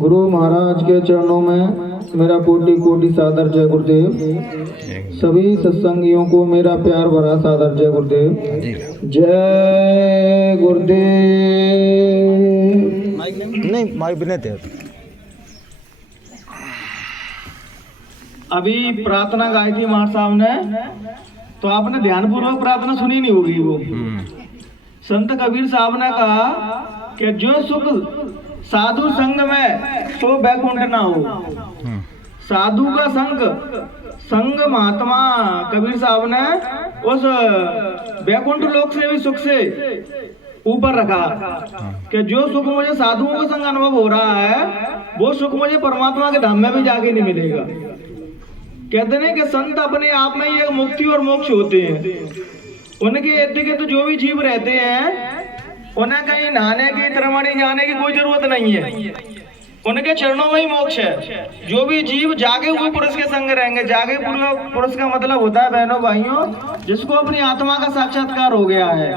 गुरु महाराज के चरणों में मेरा कोटि कोटि सादर जय गुरुदेव। सभी सत्संगियों को मेरा प्यार भरा सादर जय गुरुदेव। जय गुरुदेव। नहीं माइक बिना थे। अभी प्रार्थना गाई थी महाराज साहब ने, तो आपने ध्यानपूर्वक प्रार्थना सुनी नहीं होगी। वो संत कबीर साहब ने कहा कि जो सुख साधु संग में सो बैकुंठ ना हो। साधु का संग महात्मा कबीर साहब ने उस बैकुंठ लोक से भी सुख से ऊपर रखा कि जो सुख मुझे साधुओं का संग अनुभव हो रहा है वो सुख मुझे परमात्मा के धाम में भी जाके नहीं मिलेगा। कहते हैं कि संत अपने आप में ये मुक्ति और मोक्ष होते हैं। उनके इर्द गिर्द जो भी जीव रहते हैं उन्हें कहीं नहाने की तरमणी जाने की कोई जरूरत नहीं है। उनके चरणों में ही मोक्ष है। जो भी जीव जागे हुए पुरुष के संग रहेंगे। जागे पुरुष का मतलब होता है बहनों भाइयों जिसको अपनी आत्मा का साक्षात्कार हो गया है।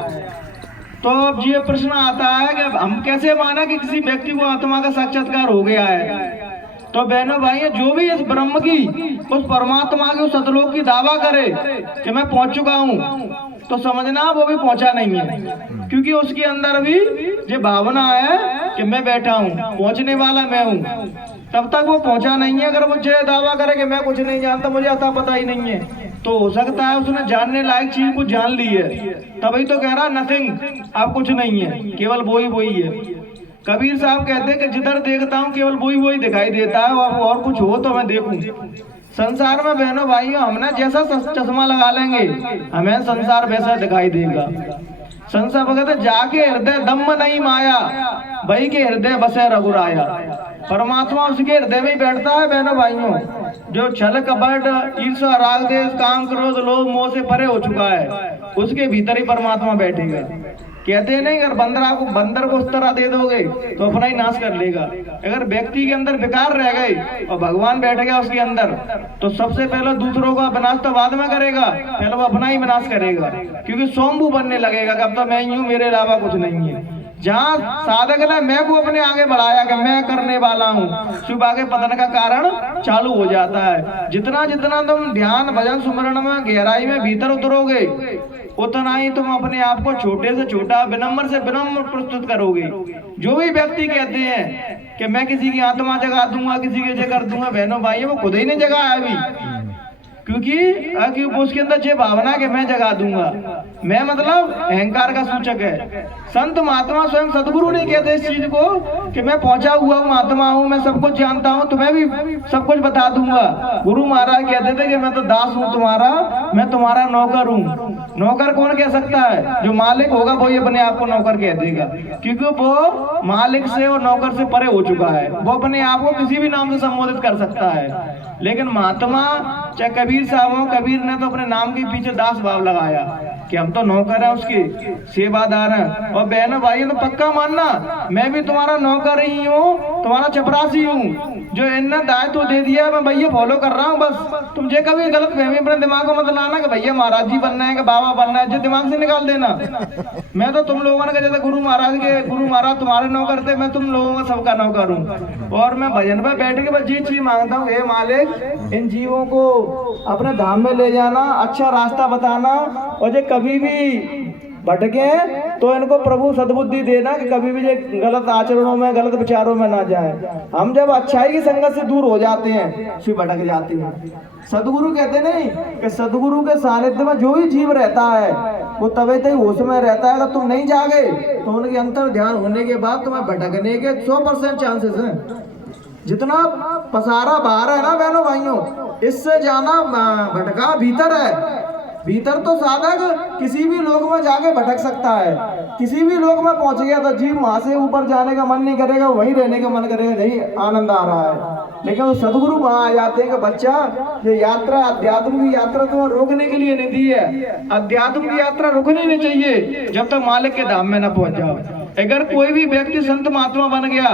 तो अब ये प्रश्न आता है कि हम कैसे माना कि किसी व्यक्ति को आत्मा का साक्षात्कार हो गया है। तो बहनों भाइयों जो भी इस ब्रह्म की उस परमात्मा के उस सतलोक की दावा करे कि मैं पहुंच चुका हूं, तो समझना वो भी पहुंचा नहीं है। क्योंकि उसके अंदर भी ये भावना है कि मैं बैठा हूं, पहुंचने वाला मैं हूं, तब तक वो पहुंचा नहीं है। अगर वो ये दावा करे कि मैं कुछ नहीं जानता, मुझे अता पता ही नहीं है, तो हो सकता है उसने जानने लायक चीज को जान ली है, तभी तो कह रहा नथिंग, अब कुछ नहीं है, केवल वो ही है। कबीर साहब कहते हैं कि जिधर देखता हूँ केवल वो ही दिखाई देता है, और कुछ हो तो मैं देखूं। संसार में बहनों भाइयों हमने जैसा चश्मा लगा लेंगे हमें संसार वैसा दिखाई देगा। संसार भगत जाके हृदय दम्म नहीं माया, भाई के हृदय बसे रघुराया। परमात्मा उसके हृदय में बैठता है बहनों भाइयों। जो छल कपट ईर्ष्या राग देश काम क्रोध लोभ मोह से परे हो चुका है, उसके भीतर ही परमात्मा बैठेगा। कहते हैं नहीं, अगर बंदर को उस तरह दे दोगे तो अपना ही नाश कर लेगा। अगर व्यक्ति के अंदर विकार रह गए और भगवान बैठ गया उसके अंदर, तो सबसे पहले दूसरों का विनाश तो बाद में करेगा, पहले वो अपना ही विनाश करेगा। क्योंकि स्वयंभू बनने लगेगा कि अब तो मैं ही हूँ, मेरे अलावा कुछ नहीं है। जहाँ साधक ने मैं को अपने आगे बढ़ाया कि मैं करने वाला हूँ, शुभ आगे पतन का कारण चालू हो जाता है। जितना जितना तुम ध्यान भजन सुमरण में गहराई में भीतर उतरोगे उतना ही तुम अपने आप को छोटे से छोटा विनम्र से विनम्र प्रस्तुत करोगे। जो भी व्यक्ति कहते हैं कि मैं किसी की आत्मा जगा दूंगा, किसी के जगह दूंगा, बहनों भाइयों वो खुद ही नहीं जगा है अभी। क्योंकि उसके अंदर ये भावना कि मैं जगा दूंगा, मैं मतलब अहंकार का सूचक है। संत महात्मा स्वयं सदगुरु नहीं कहते इस चीज को कि मैं पहुंचा हुआ महात्मा हूँ, मैं सब कुछ जानता हूँ, तुम्हें भी सब कुछ बता दूंगा। गुरु महाराज कहते थे कि मैं तो दास हूँ तुम्हारा, मैं तुम्हारा नौकर हूँ। नौकर कौन कह सकता है? जो मालिक होगा वही अपने आप को नौकर कह देगा, क्योंकि वो मालिक से और नौकर से परे हो चुका है। वो अपने आप को किसी भी नाम से संबोधित कर सकता है। लेकिन महात्मा चाहे कबीर साहब हो, कबीर ने तो अपने नाम के पीछे दास भाव लगाया कि हम तो नौकर हैं, उसके सेवादार हैं। और बहनों भाइयों तो पक्का मानना, मैं भी तुम्हारा नौकर ही हूँ, तुम्हारा चपरासी हूँ। जो इनने दायित्व दे दिया है मैं भैया फॉलो कर रहा हूँ। बस तुम जे कभी गलत फहमी अपने दिमाग को मत लाना कि भैया महाराज जी बनना है कि बाबा बनना है, जो दिमाग से निकाल देना। मैं तो तुम लोगों ने जैसे गुरु महाराज तुम्हारे नौकर थे, मैं तुम लोगों का सबका नौकर हूँ। और मैं भजन पर बैठ के बस ये चीज मांगता हूँ, हे मालिक इन जीवों को अपने धाम में ले जाना, अच्छा रास्ता बताना, और जो कभी भी भटके तो इनको प्रभु सद्बुद्धि देना कि कभी भी ये गलत आचरणों में गलत विचारों में ना जाए। हम जब अच्छाई की संगत से दूर हो जाते हैं फिर भटक जाते हैं। सदगुरु कहते नहीं कि सदगुरु के सानिध्य में जो भी जीव रहता है वो तभी तक होश में रहता है। अगर तुम नहीं जागे तो उनके अंतर ध्यान होने के बाद तुम्हें भटकने के 100% चांसेस हैं। जितना पसारा बाहर है ना बहनों भाइयों, इससे जाना भटका भीतर है। भीतर तो साधक किसी भी लोक में जाके भटक सकता है। किसी भी लोक में पहुंच गया तो जीव वहां से ऊपर जाने का मन नहीं करेगा, वहीं रहने का मन करेगा, नहीं आनंद आ रहा है। लेकिन वो सदगुरु वहां आ जाते हैं कि बच्चा ये यात्रा अध्यात्म की यात्रा तो रोकने के लिए नहीं दी है। अध्यात्म की यात्रा रुकनी नहीं चाहिए जब तक मालिक के धाम में न पहुंच जाओ। अगर कोई भी व्यक्ति संत महात्मा बन गया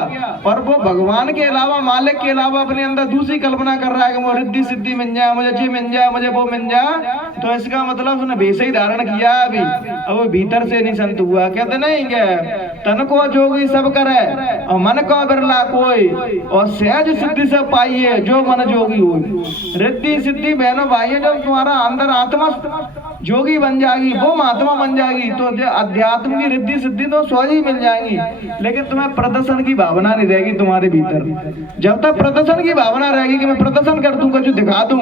और वो भगवान के अलावा, मालिक के अलावा अपने अंदर दूसरी कल्पना कर रहा है कि वो रिद्धि सिद्धि मिल जाए, मुझे जी मिल जाए, मुझे वो मिल जाए, तो इसका मतलब उसने वेश ही धारण किया अभी, अब वो भीतर से नहीं संत हुआ। कहते नहीं क्या, तन को जोगी सब करे और मन को बिरला कोई, और सहज सिद्धि सब पाइए जो मन जोगी हो। रिद्धि सिद्धि बहनों भाइयों, जब तुम्हारा अंदर आत्मा जोगी बन जाएगी, वो महात्मा बन जाएगी, तो अध्यात्म की रिद्धि सिद्धि तो स्वयं ही मिल जाएंगी, लेकिन तुम्हें प्रदर्शन की भावना नहीं रहेगी तुम्हारे भीतर। जब तक प्रदर्शन की भावना रहेगी कि मैं प्रदर्शन कर दूं, कुछ दिखा दूं,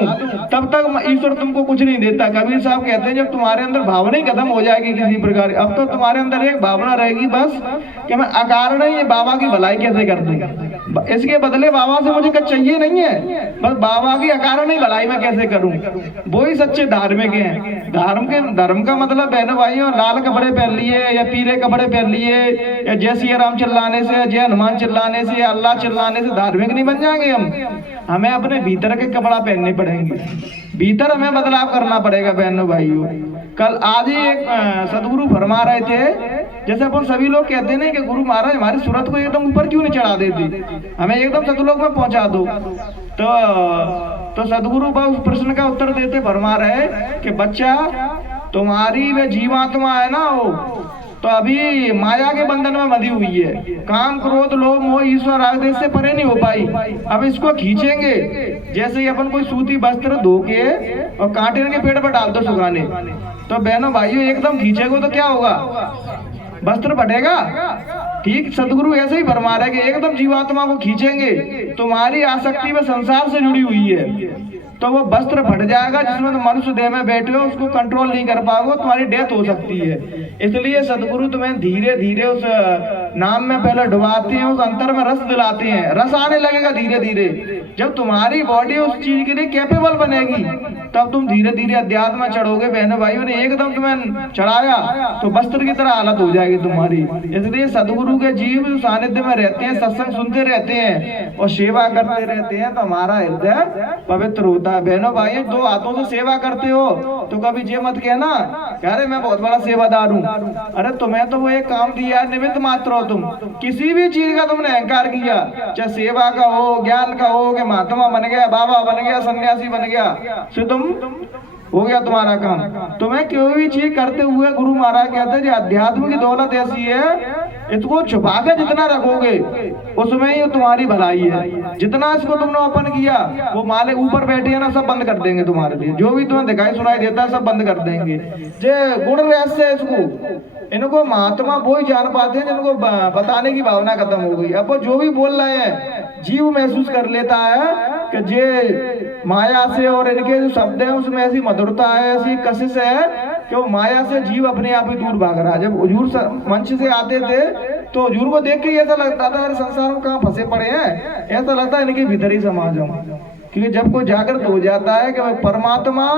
तब तक ईश्वर तुमको कुछ नहीं देता। कबीर साहब कहते हैं जब तुम्हारे अंदर भावना ही खत्म हो जाएगी किसी प्रकार, अब तो तुम्हारे अंदर एक भावना रहेगी बस कि मैं अकारण ये बाबा की भलाई कैसे कर दूं, इसके बदले बाबा से मुझे कुछ चाहिए नहीं है, बस बाबा की अकारण ही भलाई मैं कैसे करूं। वो ही सच्चे धार्मिक हैं। धर्म का मतलब बहनों भाइयों, लाल कपड़े पहन लिए या पीले कपड़े पहन लिए या जय श्री राम चिल्लाने से, जय हनुमान चिल्लाने से या अल्लाह चिल्लाने से धार्मिक नहीं बन जाएंगे हम। हमें अपने भीतर के कपड़ा पहनने पड़ेंगे, भीतर हमें बदलाव करना पड़ेगा बहनों भाइयों। कल आज ही एक सदगुरु फरमा रहे थे, जैसे अपन सभी लोग कहते हैं कि गुरु महाराज हमारी सूरत को एकदम ऊपर क्यों नहीं चढ़ा देते, हमें एकदम सतलोक में पहुंचा दो। तो सदगुरु उस प्रश्न का उत्तर देते फरमा रहे कि बच्चा, तुम्हारी वे जीवात्मा है ना, वो तो अभी माया के बंधन में बंधी हुई है, काम क्रोध लोभ मोह ईश्वर आदि से परे नहीं हो पाई। अब इसको खींचेंगे, जैसे ही अपन कोई सूती वस्त्र धो के और कांटे के पेड़ पर डाल दो सुखाने, तो बहनों भाइयों एकदम खींचेगो तो क्या होगा, वस्त्र बढ़ेगा। ठीक सदगुरु ऐसे ही फरमा रहे कि एकदम जीवात्मा को खींचेंगे, तुम्हारी आसक्ति में संसार से जुड़ी हुई है, तो वो वस्त्र फट जाएगा, जिसमें तो मनुष्य देह में बैठे हो उसको कंट्रोल नहीं कर पाओगे, तुम्हारी डेथ हो सकती है। इसलिए सदगुरु तुम्हें धीरे धीरे उस नाम में पहले डुबाते हैं, उस अंतर में रस दिलाते हैं, रस आने लगेगा धीरे धीरे। जब तुम्हारी बॉडी उस चीज के लिए कैपेबल बनेगी, तब तुम धीरे धीरे अध्यात्म में चढ़ोगे। बहनों भाइयों ने एकदम तुम्हें चढ़ाया तो वस्त्र की तरह हालत हो जाएगी तुम्हारी। इसलिए सदगुरु के जीव सानिध्य में रहते हैं, सत्संग सुनते रहते हैं और सेवा करते रहते हैं, तो हमारा हृदय पवित्र होता है। बहनों भाइयों, दो हाथों से सेवा करते हो तो कभी ये मत कहना अरे मैं बहुत बड़ा सेवादार हूँ, अरे तुम्हें तो वो एक काम दिया है, निमित्त मात्र हो तुम। किसी भी चीज का तुमने अहंकार किया, चाहे सेवा का हो, ज्ञान का हो, कि महात्मा बन गया, बाबा बन गया, सन्यासी बन गया, तो तुम हो गया तुम्हारा काम। तुम्हें कोई भी चीज करते हुए गुरु महाराज कहते हैं अध्यात्म की दौलत ऐसी है, इसको छुपा के जितना रखोगे उसमें ही तुम्हारी भलाई है। जितना इसको तुमने ओपन किया, वो माले ऊपर बैठे हैं ना, सब बंद कर देंगे तुम्हारे लिए। जो भी तुम्हें दिखाई सुनाई देता है सब बंद कर देंगे। जे गुण रहस्य इसको, इनको महात्मा वो ही जान पाते हैं जिनको बताने की भावना खत्म हो गई। अब वो जो भी बोल रहे हैं जीव महसूस कर लेता है कि जे माया से और इनके जो शब्द है उसमें ऐसी मधुरता है, ऐसी कशिश है कि वो माया से जीव अपने आप ही दूर भाग रहा है। जब हुजूर मंच से आते थे तो हुजूर को देख के ऐसा लगता था अरे संसार में कहाँ फंसे पड़े हैं, ऐसा लगता है इनके भीतर ही समा जाऊं। क्योंकि जब कोई जागृत हो जाता है कि परमात्मा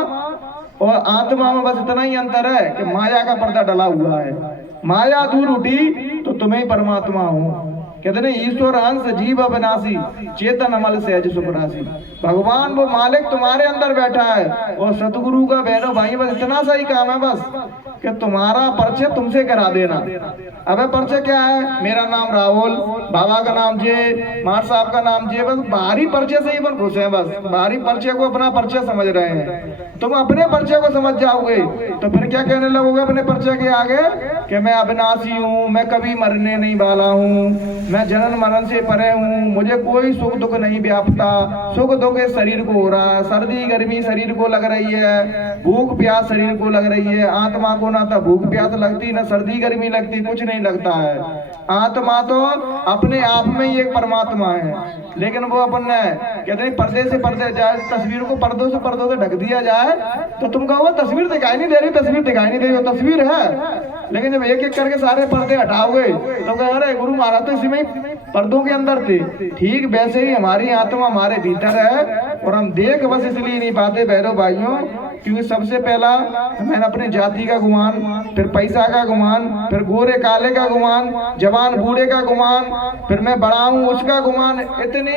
और आत्मा में बस इतना ही अंतर है कि माया का पर्दा डला हुआ है, माया दूर उठी तो तुम्हें ही परमात्मा हो। कहते नहीं ईश्वर अंश जीव अविनाशी चेतन अमल सहज सुखरासी। भगवान वो मालिक तुम्हारे अंदर बैठा है और सतगुरु का बहनों भाई बस इतना सा ही काम है बस कि तुम्हारा परिचय तुमसे करा देना। अबे परिचय क्या है, मेरा नाम राहुल, बाबा का नाम जे, मार साहब का नाम जे, बस बाहरी परिचय से ही बन खुश है, बस बाहरी परिचय को अपना परिचय समझ रहे हैं। तुम अपने परिचय को समझ जाओगे तो फिर क्या कहने लगोगे अपने परिचय के आगे कि मैं अविनाशी हूँ, मैं कभी मरने नहीं वाला हूँ, मैं जनन मरण से परे हूँ, मुझे कोई सुख दुख नहीं व्यापता, सुख दुख इस शरीर को हो रहा है, सर्दी गर्मी शरीर को लग रही है, भूख प्यास शरीर को लग रही है। आत्मा को ना तो भूख प्यास लगती ना सर्दी गर्मी लगती, कुछ नहीं लगता है। आत्मा तो अपने आप में ही एक परमात्मा है, लेकिन वो अपन कहते हैं पर्दे से पर्दे जाए, तस्वीर को पर्दों से ढक दिया जाए तो तुम कहो तस्वीर दिखाई नहीं दे रही, तस्वीर दिखाई नहीं दे रही, वो तस्वीर है। लेकिन जब एक एक करके सारे पर्दे हटाओगे तो कह अरे गुरु महाराज तो इसी में पर्दों के अंदर थे। ठीक वैसे ही हमारी आत्मा हमारे भीतर है और हम देख बस इसलिए नहीं पाते भैरव भाइयों, क्योंकि सबसे पहला मैंने अपनी जाति का गुमान, फिर पैसा का गुमान, फिर गोरे काले का गुमान, जवान बूढ़े का गुमान, फिर मैं बड़ा हूँ उसका गुमान, इतनी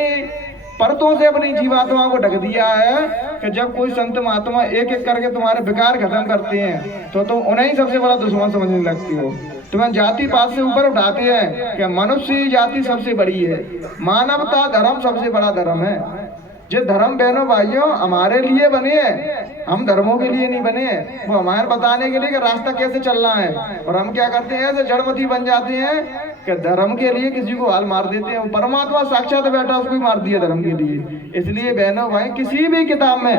परतों से अपनी जीवात्मा को ढक दिया है कि जब कोई संत महात्मा एक एक करके तुम्हारे विकार खत्म करते हैं तो तुम उन्हें ही सबसे बड़ा दुश्मन समझने लगती हो। तुम्हें जाति पात से ऊपर उठाते हैं कि मनुष्य ही जाति सबसे बड़ी है, मानवता धर्म सबसे बड़ा धर्म है। जो धर्म बहनों भाइयों हमारे लिए बने हैं, हम धर्मों के लिए नहीं बने हैं। वो हमारे बताने के लिए कि रास्ता कैसे चलना है, और हम क्या करते हैं ऐसे जड़मती बन जाते हैं कि धर्म के लिए किसी को हाल मार देते हैं। परमात्मा साक्षात बैठा उसको ही मार दिया धर्म के लिए। इसलिए बहनों भाई किसी भी किताब में,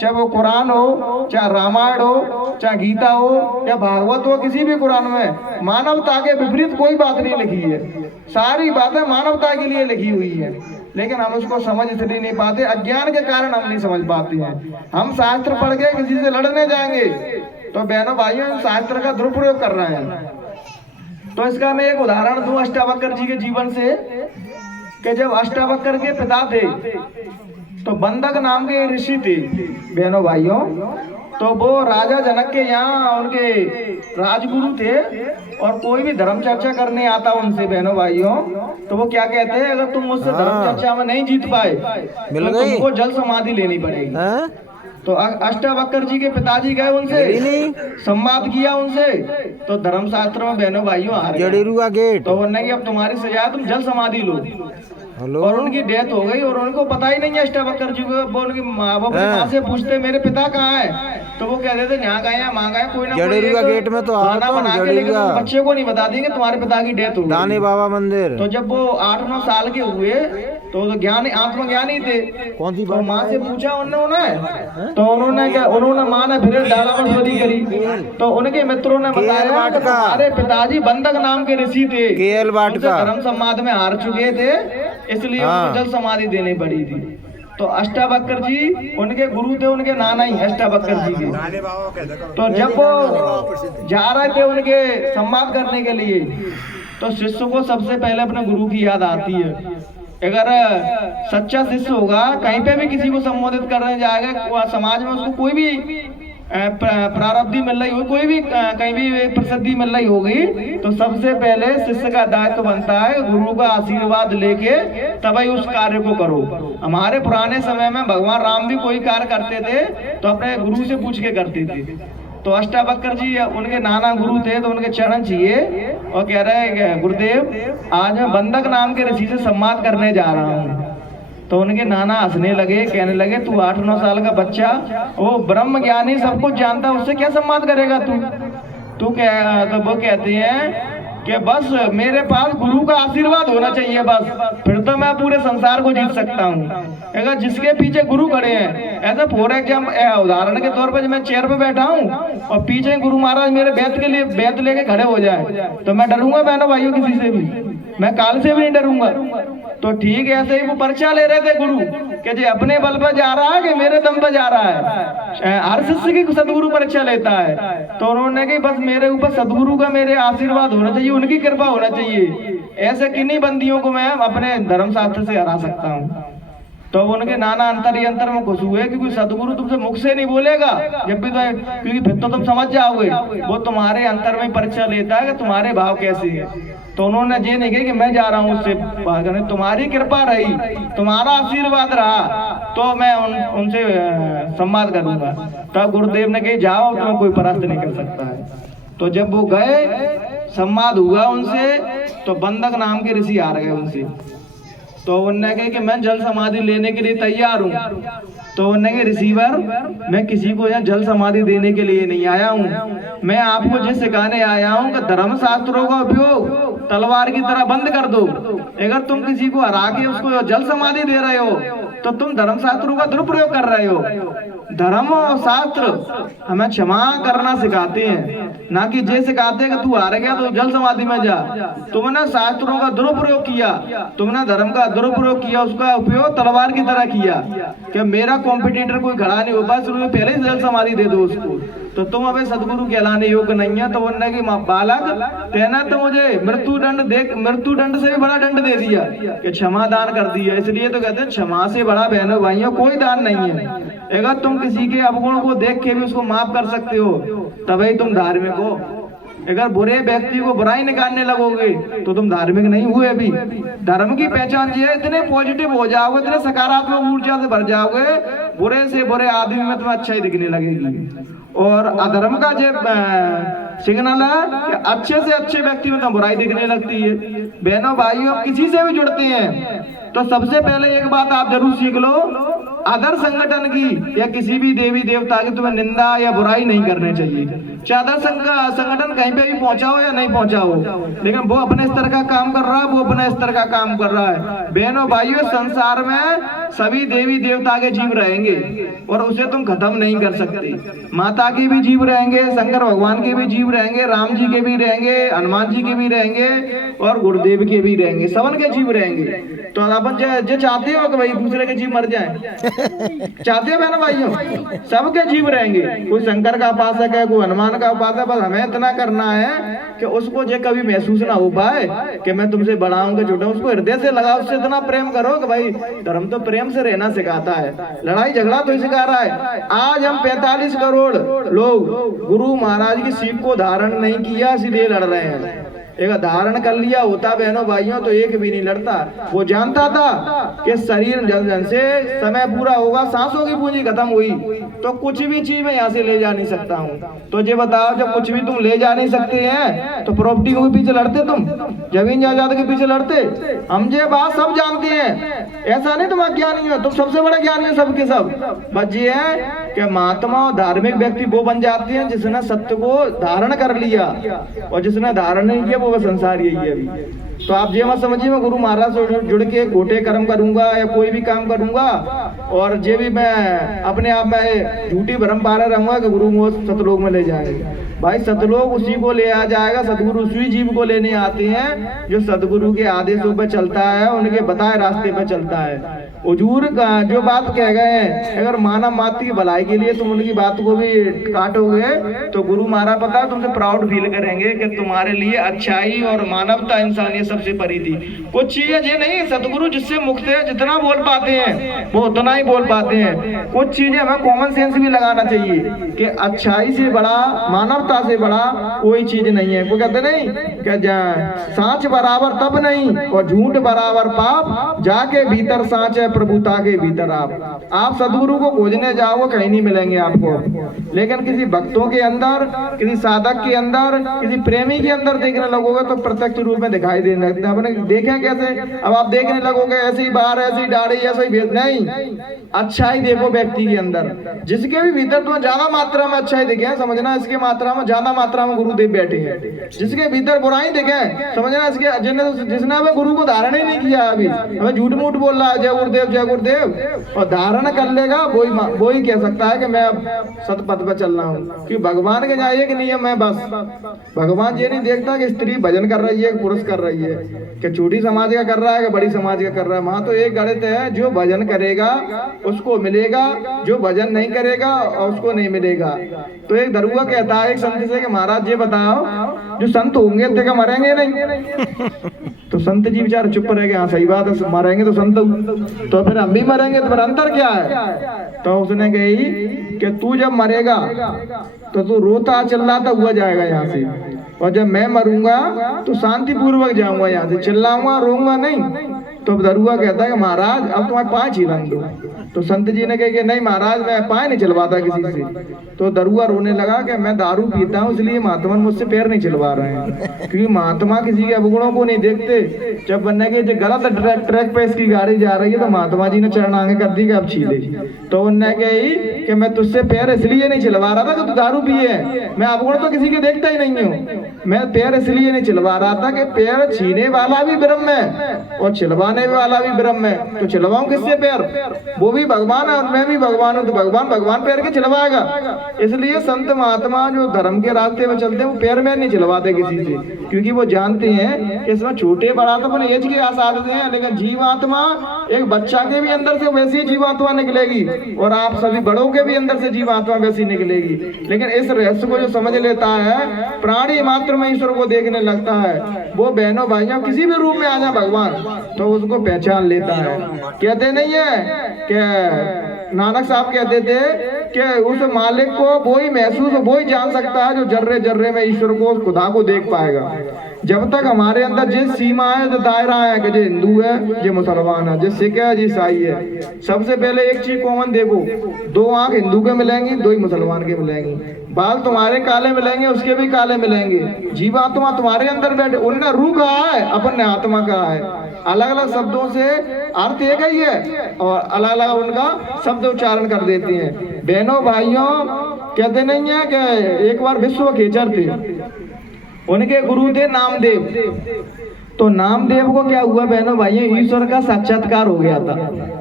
चाहे वो कुरान हो, चाहे रामायण हो, चाहे गीता हो या भागवत हो, किसी भी कुरान में मानवता के विपरीत कोई बात नहीं लिखी है। सारी बातें मानवता के लिए लिखी हुई है, लेकिन हम उसको समझ इसलिए नहीं पाते, अज्ञान के कारण हम नहीं समझ पाते हैं। हम शास्त्र पढ़ के किसी से लड़ने जाएंगे तो बहनों भाइयों शास्त्र का दुरुपयोग कर रहे हैं। तो इसका मैं एक उदाहरण दूं अष्टावक्र जी के जीवन से, कि जब अष्टावक्र के पिता थे तो बंधक नाम के ऋषि थे बहनों भाइयों। तो वो राजा जनक के यहाँ उनके राजगुरु थे, और कोई भी धर्म चर्चा करने आता उनसे बहनों भाइयों, तो वो क्या कहते हैं, अगर तुम मुझसे धर्म चर्चा में नहीं जीत पाए तो तुमको जल समाधि लेनी पड़ेगी। तो अष्टावक्र जी के पिताजी गए उनसे, संवाद किया उनसे, तो धर्मशास्त्र में बहनों भाइयों आ गए, तो बोलने की अब तुम्हारी सजा, तुम जल समाधि लो। और उनकी डेथ हो गई, और उनको पता ही नहीं है अष्टावक्र जी को। वो उनकी माँ से पूछते मेरे पिता कहाँ है, तो वो कहते थे यहाँ गए माँ गए, कोई ना कोई गेट में तो खाना बना के, लेकिन बच्चे को नहीं बता देंगे तुम्हारे पिता की डेथ हो गई। दानी बाबा मंदिर। तो जब वो 8-9 साल के हुए तो ज्ञान आत्मज्ञानी थे, कौन सी तो माँ से पूछा उन्होंने, तो उन्होंने माँ ने फिर डालावड़ी करी। तो उनके मित्रों ने बताया हमारे पिताजी बंधक नाम के ऋषि थे, धर्म संवाद में हार चुके थे, इसलिए उनको जल समाधि देनी पड़ी थी। तो अष्टावक्र जी उनके गुरु थे, उनके नाना ही अष्टावक्र जी के। तो जब वो जा रहे थे उनके संवाद करने के लिए, तो शिष्य को सबसे पहले अपने गुरु की याद आती है। अगर सच्चा शिष्य होगा, कहीं पे भी किसी को संबोधित करने जाएगा, समाज में उसको कोई भी प्रारब्धि मिल रही हो, कोई भी कहीं भी प्रसिद्धि मिल रही होगी, तो सबसे पहले शिष्य का दायित्व बनता है गुरु का आशीर्वाद लेके तभी उस कार्य को करो। हमारे पुराने समय में भगवान राम भी कोई कार्य करते थे तो अपने गुरु से पूछ के करते थे। तो अष्टावक्र जी उनके नाना गुरु थे, तो उनके चरण चाहिए, और कह रहे हैं गुरुदेव आज मैं बंधक नाम के ऋषि से संवाद करने जा रहा हूँ। तो उनके नाना हंसने लगे, कहने लगे तू 8-9 साल का बच्चा, वो ब्रह्म ज्ञानी सब कुछ जानता, उससे क्या संवाद करेगा तू क्या। तो वो कहते हैं कि बस मेरे पास गुरु का आशीर्वाद होना चाहिए, बस फिर तो मैं पूरे संसार को जीत सकता हूँ। अगर जिसके पीछे गुरु खड़े हैं, ऐसा फॉर एग्जाम्पल उदाहरण के तौर पर मैं चेयर पे बैठा हूँ और पीछे गुरु महाराज मेरे बैत लेके खड़े हो जाए, तो मैं डरूंगा बहनों भाइयों किसी से भी, मैं काल से भी नहीं डरूंगा। तो ठीक है, ऐसे ही वो पर्चा ले रहे थे गुरु कि जी अपने बल पर जा रहा है कि मेरे दम पर जा रहा है। हर शिष्य की सदगुरु परीक्षा लेता है, तो उन्होंने कहा बस मेरे ऊपर सदगुरु का मेरे आशीर्वाद होना चाहिए, उनकी कृपा होना चाहिए, ऐसे किन्हीं बंदियों को मैं अपने धर्म शास्त्र से हरा सकता हूँ। तो उनके नाना अंतर में खुश हुए, क्योंकि सदगुरु तुमसे मुख से नहीं बोलेगा जब भी, क्योंकि फिर तो तुम समझ जाओगे, वो तुम्हारे अंतर में परीक्षा लेता है कि तुम्हारे भाव कैसे है। तो उन्होंने ये नहीं कहा कि मैं जा रहा हूँ उससे बात करने, तुम्हारी कृपा रही, तुम्हारा आशीर्वाद रहा तो मैं उनसे संवाद करूंगा। तब गुरुदेव ने कहा जाओ, तुम्हें कोई परास्त नहीं कर सकता है। तो जब वो गए, संवाद हुआ उनसे, तो बंधक नाम के ऋषि आ गए उनसे। तो उन्होंने कहा कि मैं जल समाधि लेने के लिए तैयार हूँ। तो उन्होंने कहा रिसीवर, मैं किसी को यहाँ जल समाधि देने के लिए नहीं आया हूँ, मैं आपको जो सिखाने आया हूँ कि धर्म शास्त्रों का उपयोग तलवार की तरह बंद कर दो। अगर तुम किसी को हरा के उसको जल समाधि दे रहे हो तो तुम धर्म शास्त्रों का दुरुपयोग कर रहे हो। धर्म और शास्त्र हमें क्षमा करना सिखाते हैं, ना कि ये सिखाते हैं कि तू हार गया तो जल समाधि में जा। तुमने शास्त्रों का दुरुपयोग किया, तुमने धर्म का दुरुपयोग किया, उसका उपयोग तलवार की तरह किया कि मेरा कॉम्पिटिटर कोई खड़ा नहीं हो पाए, शुरू पहले ही जल समाधि दे दो उसको, तो तुम अबे सदगुरु कहलाने योग्य नहीं है। तो उन्होंने कि बालक तेना तो मुझे मृत्यु दंड से भी बड़ा दंड दे दिया कि क्षमा दान कर दिया। इसलिए तो कहते हैं क्षमा से बड़ा बहनों भाइयों कोई दान नहीं है। अगर तुम किसी के अवगुण को देख के भी उसको माफ कर सकते हो तभी तुम धार्मिक हो। अगर बुरे व्यक्ति को बुराई निकालने लगोगे तो तुम धार्मिक नहीं हुए। अभी धर्म की पहचान ये है, इतने पॉजिटिव हो जाओगे, इतने सकारात्मक ऊर्जा से भर जाओगे, बुरे से बुरे आदमी में तुम्हें अच्छाई दिखने लगेगी। और अधर्म का जो सिग्नल है कि अच्छे से अच्छे व्यक्ति में तो बुराई दिखने लगती है। बहनों भाइयों, किसी से भी जुड़ते हैं तो सबसे पहले एक बात आप जरूर सीख लो, अदर संगठन की या किसी भी देवी देवता की तुम्हें निंदा या बुराई नहीं करनी चाहिए। चाहे अदर संगठन कहीं पे भी पहुंचा हो या नहीं पहुंचा हो, लेकिन वो अपने स्तर का काम कर रहा है, वो अपने स्तर का काम कर रहा है। बहनों भाइयों, संसार में सभी देवी देवता के जीव रहेंगे और उसे तुम खत्म नहीं कर सकते। माता के भी जीव रहेंगे, शंकर भगवान के भी जीव रहेंगे, राम जी के भी रहेंगे, हनुमान जी के भी रहेंगे और गुरुदेव के भी रहेंगे, सबन के जीव रहेंगे। तो अपन जो चाहते हो कि भाई दूसरे के जीव मर जाएं, चाहते हो बहनों भाइयों, सबके जीव रहेंगे। कोई शंकर का उपासक है, कोई हनुमान का उपासक, बस हमें इतना करना है कि उसको जो कभी महसूस ना हो पाए कि मैं तुमसे बड़ा हूं कि छोटा हूं। उसको हृदय से लगाओ, उससे इतना प्रेम करो कि भाई धर्म तो प्रेम से रहना सिखाता है, लड़ाई झगड़ा तो सिखा रहा है। आज हम 45 करोड़ लोग गुरु महाराज की सीख को धारण नहीं किया, इसलिए लड़ रहे हैं। एक धारण कर लिया होता बहनों भाइयों तो एक भी नहीं लड़ता। वो जानता था कि शरीर जन से समय पूरा होगा, सांसों की पूंजी खत्म हुई तो कुछ भी चीज मैं यहाँ से ले जा नहीं सकता हूँ। तो ये बताओ, जब कुछ भी तुम ले जा नहीं सकते हैं तो प्रॉपर्टी के पीछे लड़ते, तुम जमीन जायदाद के पीछे लड़ते। हम ये बात सब जानते हैं, ऐसा नहीं तुम अज्ञानी हो, तुम सबसे बड़े ज्ञानी हो सबके सब। बस ये है कि महात्मा और धार्मिक व्यक्ति वो बन जाते हैं जिसने सत्य को धारण कर लिया, और जिसने धारण नहीं किया वो संसार यही है अभी। तो आप ये मत समझिए मैं गुरु महाराज से जुड़ के खोटे कर्म करूंगा या कोई भी काम करूंगा और ये भी मैं अपने आप में झूठी भ्रम पा रहूंगा कि गुरु मुझे सतलोक में ले जाएगा। भाई सतलोक उसी को ले आ जाएगा, सतगुरु उसी जीव को लेने आते हैं जो सतगुरु के आदेशों पर चलता है, उनके बताए रास्ते पर चलता है। हुजूर जो बात कह गए हैं, अगर मानव मात्र की भलाई के लिए तुम उनकी बात को भी काटोगे तो गुरु महाराज पता है तुमसे प्राउड फील करेंगे कि तुम्हारे लिए अच्छाई और मानवता इंसानियत सबसे परी थी। कुछ चीजें ये नहीं, सतगुरु जिससे मुक्त है जितना बोल पाते हैं वो उतना ही बोल पाते हैं। कुछ चीजें हमें कॉमन सेंस भी लगाना चाहिए कि अच्छाई से बड़ा, मानवता से बड़ा कोई चीज नहीं है। वो कहते नहीं कि सांच बराबर तब नहीं और झूठ बराबर पाप, जाके भीतर सांच है प्रभुता के भीतर आप सदगुरु को खोजने जाओ कहीं नहीं मिलेंगे आपको, लेकिन किसी भक्तों के अंदर, किसी साधक के अंदर, किसी प्रेमी के अंदर देखने लगोगे तो प्रत्यक्ष रूप में दिखाई देने लगता है। आपने देखे कैसे? अब आप देखने लगोगे ऐसे ही बाहर, ऐसे ही दाढ़ी, ऐसे ही भेद नहीं, अच्छाई देखो व्यक्ति के अंदर, जिसके भी भीतर तुम्हें ज्यादा मात्रा में अच्छाई दिखे समझना इसके मात्रा में ज्यादा मात्रा में गुरुदेव बैठे हैं। जिसके भीतर बुराई दिखे समझना इसके जिसने हमें गुरु को धारण ही नहीं किया, अभी हमें झूठ मूठ बोल रहा है जय गुरुदेव जय गुरुदेव, और धारण कर लेगा वही कह सकता है कि मैं अब सतपथ पर चल रहा हूँ। कि भगवान के जाइए कि नियम है, बस भगवान ये नहीं देखता कि स्त्री भजन कर रही है पुरुष कर रही है, कि छोटी समाज का कर रहा है कि बड़ी समाज का कर रहा है। वहां तो एक गणित है, जो भजन करेगा उसको मिलेगा, जो भजन नहीं करेगा उसको नहीं मिलेगा। तो एक दरुआ कहता है एक संत से कि महाराज ये बताओ, जो संत होंगे देखा मरेंगे नहीं? तो संत जी बेचारे चुप रह गए, हाँ सही बात है, मरेंगे तो संत, तो फिर हम भी मरेंगे तो फिर अंतर क्या है? तो उसने कही कि तू जब मरेगा तो तू रोता चिल्लाता हुआ जाएगा यहाँ से, और जब मैं मरूंगा तो शांति पूर्वक जाऊंगा यहाँ से, चिल्लाऊंगा रोऊंगा नहीं। तो दरुआ कहता है कि महाराज अब तुम्हारे पाँव छिला दो। तो संत जी ने कहा कि नहीं महाराज मैं पाँव नहीं छिलवाता किसी से। तो दरुआ रोने लगा कि मैं दारू पीता हूँ इसलिए महात्मा मुझसे पैर नहीं छिलवा रहे हैं, क्योंकि महात्मा किसी के अवगुणों को नहीं देखते। जब बनने के गलत ट्रैक पे इसकी गाड़ी जा रही है तो महात्मा जी ने चरण आगे कर दी कि अब छीले। तो उनने कही कि मैं तुझसे पैर इसलिए नहीं छिलवा रहा था कि तू दारू पिए, मैं अवगुण तो किसी के देखता ही नहीं हूँ। मैं पैर इसलिए नहीं छिलवा रहा था कि पैर छीने वाला भी ब्रह्म है और छिलवाने वाला भी ब्रह्म है, तो छिलवाऊं किससे पैर? वो भी भगवान है और मैं भी भगवान हूँ, तो भगवान पैर के छिलवाएगा। इसलिए संत महात्मा जो धर्म के रास्ते में चलते हैं वो पैर में नहीं छिलवाते किसी से, क्योंकि वो जानते हैं कि इसमें छोटे बड़ा तो अपने एज के आसाद हैं, लेकिन जीवात्मा एक बच्चा के भी अंदर से वैसी जीवात्मा निकलेगी। और आप सभी बड़ों करोगे भी अंदर से जीवात्मा वैसी निकलेगी। लेकिन इस रहस्य को जो समझ लेता है, प्राणी मात्र में ईश्वर को देखने लगता है, वो बहनों भाइयों किसी भी रूप में आ जाए भगवान तो उसको पहचान लेता है। कहते नहीं है कि नानक साहब कहते थे कि उस मालिक को वो ही महसूस वो ही जान सकता है जो जर्रे जर्रे में ईश्वर को, खुदा को देख पाएगा। जब तक हमारे अंदर जिस सीमा है, जो दायरा है कि जो हिंदू है, जो मुसलमान है, जो सिख है, जो ईसाई है, सबसे पहले एक चीज कॉमन देखो, दो आंख हिंदू के मिलेंगी, दो ही मुसलमान के मिलेंगी, बाल तुम्हारे काले मिलेंगे, उसके भी काले मिलेंगे, जीवात्मा तुम्हारे अंदर बैठे, उनने रूह कहा है, अपन ने आत्मा कहा है। अलग अलग शब्दों से अर्थ एक ही है और अलग अलग उनका शब्द उच्चारण कर देते हैं। बहनों भाइयों, कहते नहीं है कि एक बार विश्व खेचर थे, उनके गुरु थे नामदेव। तो नामदेव को क्या हुआ बहनों भाइयों, ईश्वर का साक्षात्कार हो गया था।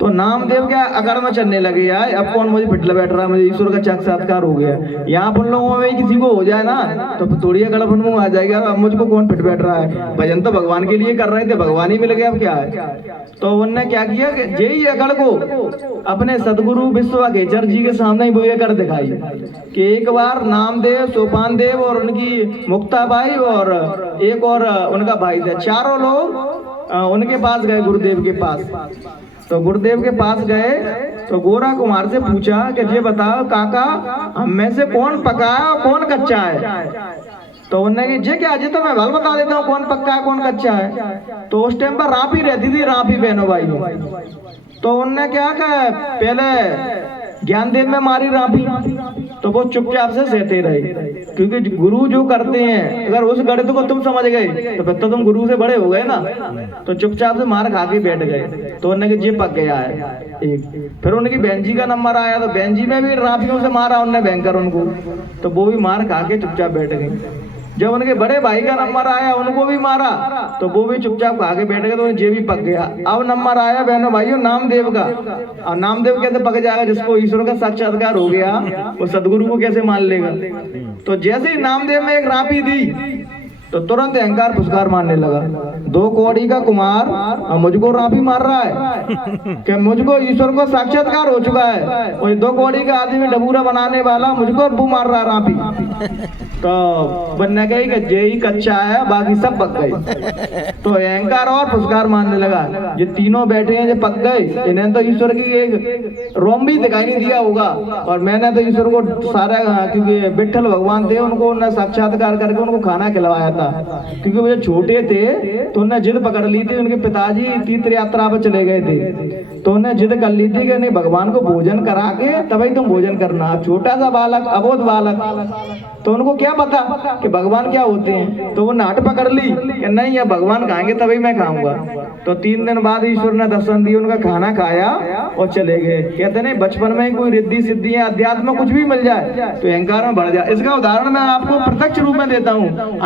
तो नामदेव क्या अकड़ में चलने लगे, यार अब कौन मुझे पिटला बैठ रहा है, मुझे ईश्वर का साक्षात्कार हो गया। यहाँ अपन लोगों में किसी को हो जाए ना तो थोड़ी अकड़पन मुंह आ जाएगा, अब मुझको कौन पिट बैठ रहा है, भजन तो भगवान के लिए कर रहे थे, भगवान ही मिल गया, अब क्या है। तो उनने क्या किया कि यही अकड़ को अपने सदगुरु विश्वखेचर जी के सामने ही बोए कर दिखाई कि एक बार नामदेव, सोपान देव और उनकी मुक्ताबाई और एक और उनका भाई था, चारों लोग उनके पास गए, गुरुदेव के पास। तो गुरुदेव के पास गए तो गोरा कुमार से पूछा कि ये बताओ काका, हम में से कौन पका है और कौन कच्चा है। तो उन्होंने जे क्या, अजय तो मैं भल बता देता हूँ कौन पक्का है कौन कच्चा है। तो उस टाइम पर रापी रहती थी, रापी बहनों भाई। तो उनने क्या कहा, पहले ज्ञानदेव में मारी रापी, तो वो चुपचाप से सहते रहे, क्योंकि गुरु जो करते हैं, अगर उस गणित को तुम समझ गए तो फिर तो तुम गुरु से बड़े हो गए ना। तो चुपचाप से मार खा के बैठ गए। तो उन्होंने ये पक गया है एक। फिर उनकी बहन जी का नंबर आया, तो बहन जी में भी रापियों से मारा उनने भयंकर उनको, तो वो भी मार खा के चुपचाप बैठ गए। जब उनके बड़े भाई का नंबर आया, उनको भी मारा, तो वो भी चुपचाप खा के बैठ गए, तो उन्हें जे भी पक गया। अब नंबर आया बहनों भाइयों नामदेव का। और नामदेव कैसे पक जाएगा, जिसको ईश्वर का साक्षात्कार हो गया वो सदगुरु को कैसे मान लेगा। तो जैसे ही नामदेव में एक रापी दी तो तुरंत अहंकार फुसकार मारने लगा, 2 कौड़ी का कुमार और मुझको रापी मार रहा है कि मुझको ईश्वर को साक्षात्कार हो चुका है, और 2 कौड़ी का आदमी डबूरा बनाने वाला मुझको वो मार रहा है रापी। तो बनने गई कि जे ही कच्चा है, बाकी सब पक गए। तो अहंकार और फुसकार मारने लगा, ये तीनों बैठे हैं जो पक गए, इन्हें तो ईश्वर की एक रोम भी दिखाई नहीं दिया होगा, और मैंने तो ईश्वर को सारा, क्योंकि विठल भगवान थे, उनको उन्हें साक्षात्कार करके उनको खाना खिलवाया था। क्योंकि वो छोटे थे तो उन्हें जिद पकड़ ली थी, उनके पिताजी तीर्थ यात्रा पर चले गए थे, तो उन्हें जिद कर ली थी कि नहीं, भगवान को भोजन करा के तभी तुम भोजन करना। छोटा सा बालक, अबोध बालक, तो उनको क्या पता कि भगवान क्या होते हैं। तो वो नाट पकड़ ली कि नहीं, अब भगवान खाएंगे तभी मैं खाऊंगा। तो 3 दिन बाद ईश्वर ने दर्शन दिया, उनका खाना खाया और चले गए। कहते नहीं, बचपन में ही कोई रिद्धि सिद्धि है, अध्यात्म में कुछ भी मिल जाए तो अहंकार में बढ़ जाए। इसका उदाहरण मैं आपको प्रत्यक्ष रूप में देता हूँ।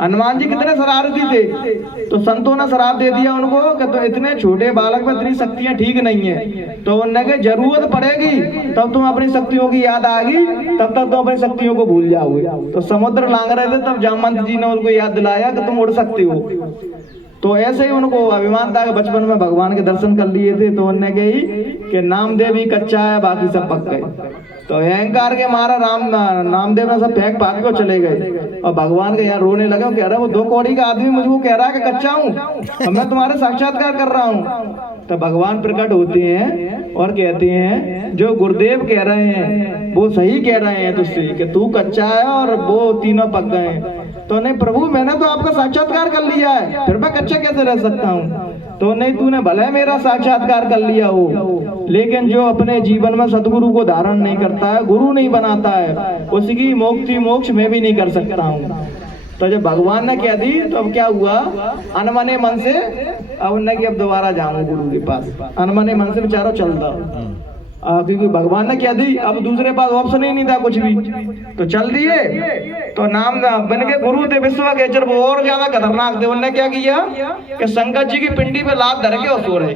हनुमान जी कितने शरारती थे, तो संतों ने शराब दे दिया उनको कि तो इतने छोटे बालक में इतनी शक्तियां ठीक नहीं है। तो उन्होंने कहा जरूरत पड़ेगी तब तुम अपनी शक्तियों की याद आएगी, तब तक तुम अपनी शक्तियों को भूल जाओगे। तो समुद्र लांग रहे थे, तब जामवंत जी ने उनको याद दिलाया कि तुम उड़ सकती हो। तो ऐसे ही उनको अभिमान था कि बचपन में भगवान के दर्शन कर लिए थे। तो उन्होंने कही कि नामदेव ही कच्चा है, बाकी सब पक गए। तो अहंकार के मारा नामदेव ने सब फेंक फाक के चले गए, और भगवान के यहाँ रोने लगे, कह रहा है वो 2 कौड़ी का आदमी मुझको कह रहा है कि कच्चा हूँ, तो मैं तुम्हारे साक्षात्कार कर रहा हूँ। तो भगवान प्रकट होते हैं और कहते हैं जो गुरुदेव कह रहे हैं वो सही कह रहे हैं तुझसे कि तू कच्चा है और वो तीनों पक गए हैं। तो नहीं प्रभु, मैंने तो आपका साक्षात्कार कर लिया है, फिर मैं कच्चा कैसे रह सकता हूँ। तो नहीं, तूने भले मेरा साक्षात्कार कर लिया हो, लेकिन जो अपने जीवन में सदगुरु को धारण नहीं करता है, गुरु नहीं बनाता है, उसकी मुक्ति मोक्ष में भी नहीं कर सकता हूँ। तो जब भगवान ने क्या दी तो अब क्या हुआ, अनमने मन से अब उन्हें कि अब दोबारा जाऊं गुरु के पास, अनमने मन से बेचारा चलता, क्योंकि भगवान ने क्या दी, अब दूसरे पास ऑप्शन ही नहीं था कुछ भी, तो चल दिए। तो नाम बन के गुरु थे विश्वखेचर, वो और ज्यादा खतरनाक थे। उन्होंने क्या किया कि शंकर जी की पिंडी पे लात धर के और सो रहे।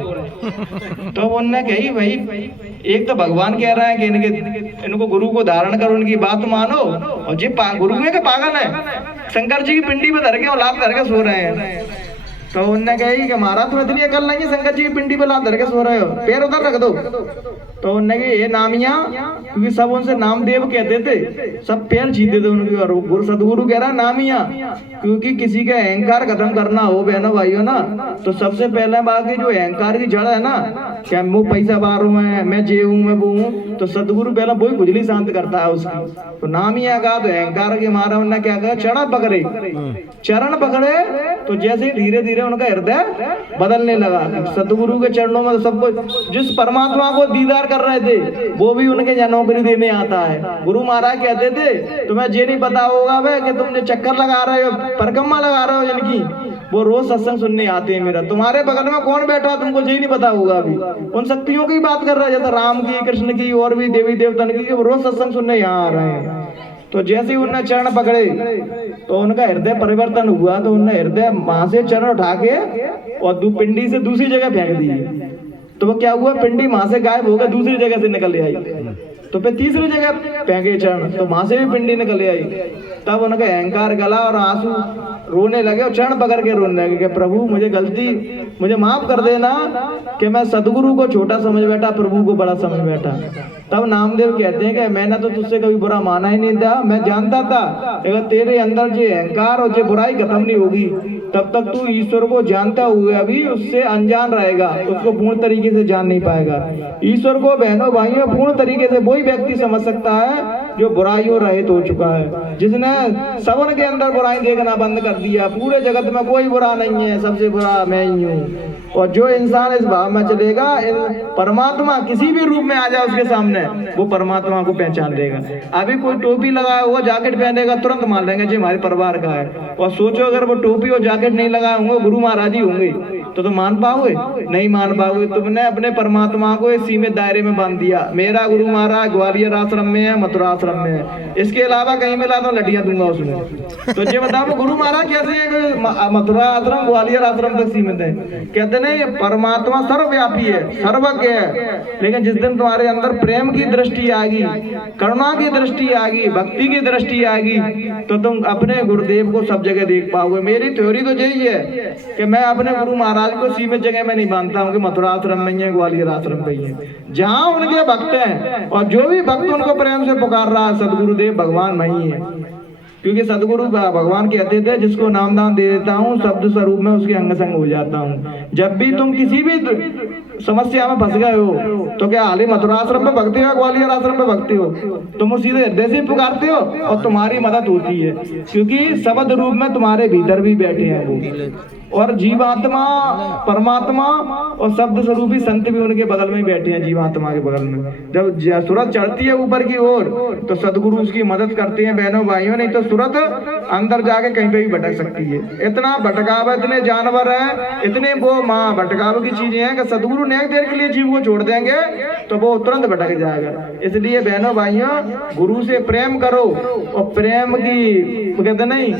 तो उन्होंने कही भाई, एक तो भगवान कह रहा है कि इनको गुरु को धारण करो, उनकी बात मानो, और जी गुरु है कि पागल है, शंकर जी की पिंडी पे धर के और लात धर के सो रहे हैं। तो उनने कही कि महाराज तुम इतनी अकल नहीं है, शंकर जी की पिंडी पे लात धर के सो रहे हो, पैर उधर रख दो। तो उनने कही ये नामिया, क्योंकि सब उनसे नामदेव कहते थे, सब पैर छीनते थे उनके। और गुरु सदगुरु कह रहा नामिया, क्योंकि किसी का अहंकार खत्म करना हो बहनों भाइयों ना, तो सबसे पहले बाकी जो अहंकार की जड़ है ना, क्या वो पैसा बारू है, मैं जे हूँ, मैं वो हूँ, तो सदगुरु पहला वही खुजली शांत करता है उसकी। तो नामिया का तो अहंकार के मारा उन्होंने क्या कहा, चरण पकड़े, चरण पकड़े तो जैसे धीरे धीरे उनका हृदय बदलने लगा। सदगुरु के चरणों में सब कुछ, जिस परमात्मा को दीदार कर रहे थे वो भी उनके यहाँ नौकरी देने आता है। गुरु महाराज कहते थे तुम्हें ये नहीं पता होगा वे कि तुम जो चक्कर लगा रहे हो, परिक्रमा लगा रहे हो जिनकी, वो रोज सत्संग सुनने आते हैं मेरा। तुम्हारे बगल में कौन बैठा तुमको यही नहीं पता होगा। अभी उन शक्तियों की बात कर रहा है, जैसे राम की, कृष्ण की और भी देवी देवता की, वो रोज सत्संग सुनने यहाँ आ रहे हैं। तो जैसे ही उन्होंने चरण पकड़े तो उनका हृदय परिवर्तन हुआ। तो उन्होंने हृदय वहां से चरण उठा के और पिंडी से दूसरी जगह फेंक दी। तो वो क्या हुआ, पिंडी वहां से गायब हो गई, दूसरी जगह से निकल आई। तो फिर तीसरी जगह फेंके चरण, तो वहां से भी पिंडी निकल आई। तब उनका अहंकार गला और आंसू रोने लगे और चरण पकड़ के रोने लगे कि प्रभु मुझे गलती, मुझे माफ कर देना कि मैं सदगुरु को छोटा समझ बैठा, प्रभु को बड़ा समझ बैठा। तब नामदेव कहते हैं कि मैंने तो तुझसे कभी बुरा माना ही नहीं था, मैं जानता था अगर तेरे अंदर जो अहंकार और जो बुराई खत्म नहीं होगी तब तक तू ईश्वर को जानता हुआ भी उससे अनजान रहेगा, उसको पूर्ण तरीके से जान नहीं पाएगा। ईश्वर को बहनों भाइयों पूर्ण तरीके से वही व्यक्ति समझ सकता है जो बुराइयों रहित हो चुका है, जिसने सबन के अंदर बुराई देखना बंद कर दिया। पूरे जगत में कोई बुरा नहीं है, सबसे बुरा मैं ही हूँ। और जो इंसान इस भाव में चलेगा, परमात्मा किसी भी रूप में आ जाए उसके सामने, वो परमात्मा को पहचान लेगा। अभी कोई टोपी लगाया हुआ, जैकेट पहनेगा, तुरंत मान लेंगे जी हमारे परिवार का है। और सोचो अगर वो टोपी और जैकेट नहीं लगाए होंगे, गुरु महाराज ही होंगे, तो तुम मान पाओगे? नहीं मान पाओगे। तुमने अपने परमात्मा को इस सीमित दायरे में बांध दिया। मेरा गुरु महाराज ग्वालियर आश्रम में है, मथुरा आश्रम में है, इसके अलावा कहीं मिला तो लड़ियां दूंगा उसमें। तो ये बताओ गुरु महाराज कैसे है, मथुरा आश्रम ग्वालियर आश्रम तक सीमित है? कहते नहीं, परमात्मा सर्वव्यापी है, सर्वज्ञ है। लेकिन जिस दिन तुम्हारे अंदर प्रेम की दृष्टि आएगी, करुणा की दृष्टि आएगी, भक्ति की दृष्टि आएगी, तो तुम अपने गुरुदेव को सब जगह देख पाओगे। मेरी थ्योरी तो यही है कि मैं अपने गुरु महाराज को सीमित जगह में नहीं मानता हूँ कि मथुरा आश्रम में है, ग्वालियर आश्रम में है। जहाँ उनके भक्त हैं और जो भी भक्त उनको प्रेम से पुकार रहा है, सदगुरुदेव भगवान वही है। क्योंकि सदगुरु भगवान कहते थे जिसको नाम दान दे देता हूँ शब्द स्वरूप में उसके अंग संग हो जाता हूँ। जब भी तुम किसी भी समस्या में फंस गए हो तो क्या हाल ही मथुरा आश्रम में भक्ति हो, ग्वालियर आश्रम में भक्ति हो, तुम सीधे हृदय से पुकारते हो और तुम्हारी मदद होती है। क्योंकि शब्द रूप में तुम्हारे भीतर भी बैठे हैं वो, और जीवात्मा परमात्मा और शब्द स्वरूपी संत भी उनके बगल में बैठे हैं, जीवात्मा के बगल में। जब सूरत चढ़ती है ऊपर की ओर तो सदगुरु उसकी मदद करते हैं बहनों भाइयों, नहीं तो सूरत अंदर जाके कहीं पे भी भटक सकती है। इतना भटकाव, इतने जानवर है, इतने वो माँ भटकाव की चीजें हैं कि सदगुरु ने एक देर के लिए जीव को छोड़ देंगे तो वो तुरंत भटक जाएगा। इसलिए बहनों भाइयों गुरु से प्रेम करो, और प्रेम की कहते नहीं,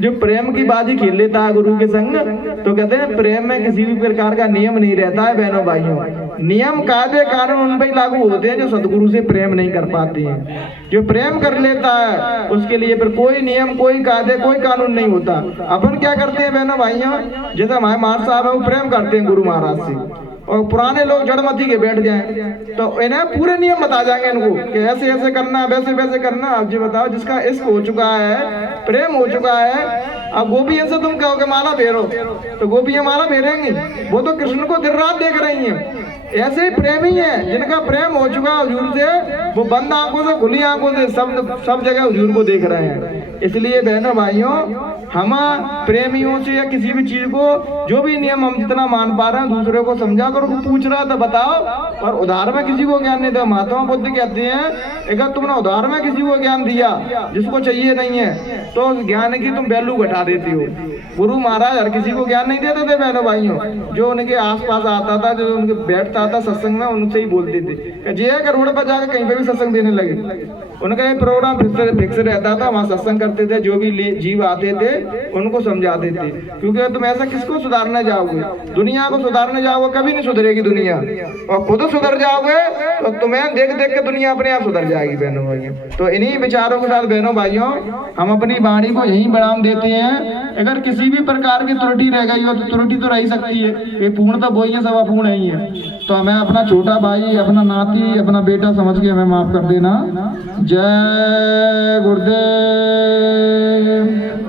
जो प्रेम की बाजी खेल लेता है गुरु के संग, तो कहते हैं प्रेम में किसी भी प्रकार का नियम नहीं रहता है बहनों भाइयों। नियम कायदे कानून उन पर लागू होते हैं जो सदगुरु से प्रेम नहीं कर पाते हैं। जो प्रेम कर लेता है उसके लिए फिर कोई नियम, कोई कायदे, कोई कानून नहीं होता। अपन क्या करते हैं बहनों भाइयों, जैसे हमारे महाराज साहब है वो प्रेम करते हैं गुरु महाराज से, और पुराने लोग जड़मती के बैठ जाएं तो इन्हें पूरे नियम बता जाएंगे इनको कि ऐसे ऐसे करना, वैसे वैसे करना। अब जी बताओ, जिसका इश्क हो चुका है, प्रेम हो चुका है, अब गोपियों से तुम कहोगे माला फेरो तो गोपियां माला फेरेंगी? वो तो कृष्ण को दिन रात देख रही हैं। ऐसे ही प्रेमी है जिनका प्रेम हो चुका है हुजूर से, वो बंद आंखों से खुली आंखों से सब जगह हुजूर को देख रहे हैं। इसलिए बहनों भाइयों, हम प्रेमियों से या किसी भी चीज को, जो भी नियम हम जितना मान पा रहे हैं दूसरे को समझा कर पूछ रहा तो बताओ, और उधार में किसी को ज्ञान नहीं दो। महात्मा बुद्ध कहते हैं अगर तुमने उधार में किसी को ज्ञान दिया जिसको चाहिए नहीं है तो ज्ञान की तुम वैल्यू घटा देती हो। गुरु महाराज हर किसी को ज्ञान नहीं देते थे बहनों भाइयों, जो उनके आसपास आता था, जो उनके बैठता आता सत्संग में उनसे ही बोलते थे कि जे अगर रोड पर जाकर कहीं पे भी सत्संग देने लगे, उनका ये प्रोग्राम फिक्स रहता था, वहाँ सत्संग करते थे, जो भी जीव आते थे उनको समझाते थे, क्योंकि तुम ऐसा किसको सुधारने जाओगे, दुनिया को सुधारने जाओगे कभी नहीं सुधरेगी दुनिया, और खुद सुधर जाओगे तो तुम्हें देख देख के दुनिया अपने आप सुधर जाएगी बहनों भाइयों। तो इन्हीं विचारों के साथ बहनों भाइयों हम अपनी वाणी को यहीं विराम देते हैं। अगर किसी भी प्रकार की त्रुटि रह गई हो तो त्रुटि तो रह सकती है, ये पूर्ण तो वही है, सब अपूर्ण ही है, तो हमें अपना छोटा भाई, अपना नाती, अपना बेटा समझ के हमें माफ कर देना। जय गुरुदेव।